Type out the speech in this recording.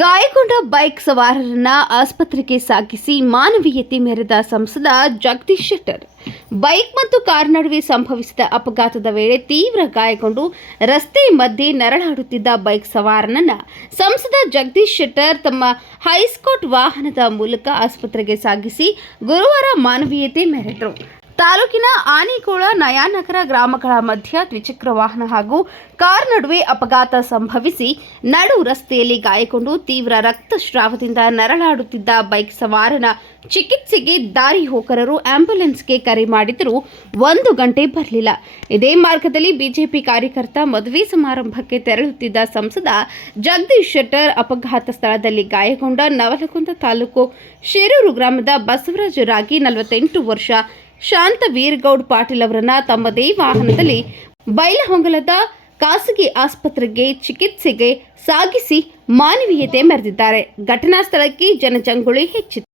ಗಾಯಗೊಂಡ ಬೈಕ್ ಸವಾರರನ್ನ ಆಸ್ಪತ್ರೆಗೆ ಸಾಗಿಸಿ ಮಾನವೀಯತೆ ಮೆರೆದ ಸಂಸದ ಜಗದೀಶ್ ಶೆಟ್ಟರ್. ಬೈಕ್ ಮತ್ತು ಕಾರ್ ನಡುವೆ ಸಂಭವಿಸಿದ ಅಪಘಾತದ ವೇಳೆ ತೀವ್ರ ಗಾಯಗೊಂಡು ರಸ್ತೆ ಮಧ್ಯೆ ನರಳಾಡುತ್ತಿದ್ದ ಬೈಕ್ ಸವಾರನನ್ನ ಸಂಸದ ಜಗದೀಶ್ ಶೆಟ್ಟರ್ ತಮ್ಮ ಹೈಸ್ಕೋಟ್ ವಾಹನದ ಮೂಲಕ ಆಸ್ಪತ್ರೆಗೆ ಸಾಗಿಸಿ ಗುರುವಾರ ಮಾನವೀಯತೆ ಮೆರೆದರು. ತಾಲೂಕಿನ ಆನಿಕೋಳ ನಯಾನಗರ ಗ್ರಾಮಗಳ ಮಧ್ಯ ದ್ವಿಚಕ್ರ ವಾಹನ ಹಾಗೂ ಕಾರ್ ನಡುವೆ ಅಪಘಾತ ಸಂಭವಿಸಿ ನಡು ರಸ್ತೆಯಲ್ಲಿ ಗಾಯಗೊಂಡು ತೀವ್ರ ರಕ್ತಸ್ರಾವದಿಂದ ನರಳಾಡುತ್ತಿದ್ದ ಬೈಕ್ ಸವಾರನ ಚಿಕಿತ್ಸೆಗೆ ದಾರಿ ಹೋಕರರು ಆಂಬ್ಯುಲೆನ್ಸ್ಗೆ ಕರೆ ಮಾಡಿದರೂ ಒಂದು ಗಂಟೆ ಬರಲಿಲ್ಲ. ಇದೇ ಮಾರ್ಗದಲ್ಲಿ ಬಿಜೆಪಿ ಕಾರ್ಯಕರ್ತ ಮದುವೆ ಸಮಾರಂಭಕ್ಕೆ ತೆರಳುತ್ತಿದ್ದ ಸಂಸದ ಜಗದೀಶ್ ಶೆಟ್ಟರ್ ಅಪಘಾತ ಸ್ಥಳದಲ್ಲಿ ಗಾಯಗೊಂಡ ನವಲಗುಂದ ತಾಲೂಕು ಶಿರೂರು ಗ್ರಾಮದ ಬಸವರಾಜ ರಾಗಿ ನಲವತ್ತೆಂಟು ವರ್ಷ ಶಾಂತ ವೀರಗೌಡ್ ಪಾಟೀಲ್ ಅವರನ್ನ ತಮ್ಮದೇ ವಾಹನದಲ್ಲಿ ಬೈಲಹೊಂಗಲದ ಖಾಸಗಿ ಆಸ್ಪತ್ರೆಗೆ ಚಿಕಿತ್ಸೆಗೆ ಸಾಗಿಸಿ ಮಾನವೀಯತೆ ಮೆರೆದಿದ್ದಾರೆ. ಘಟನಾ ಸ್ಥಳಕ್ಕೆ ಜನಜಂಗುಳಿ ಹೆಚ್ಚಿತು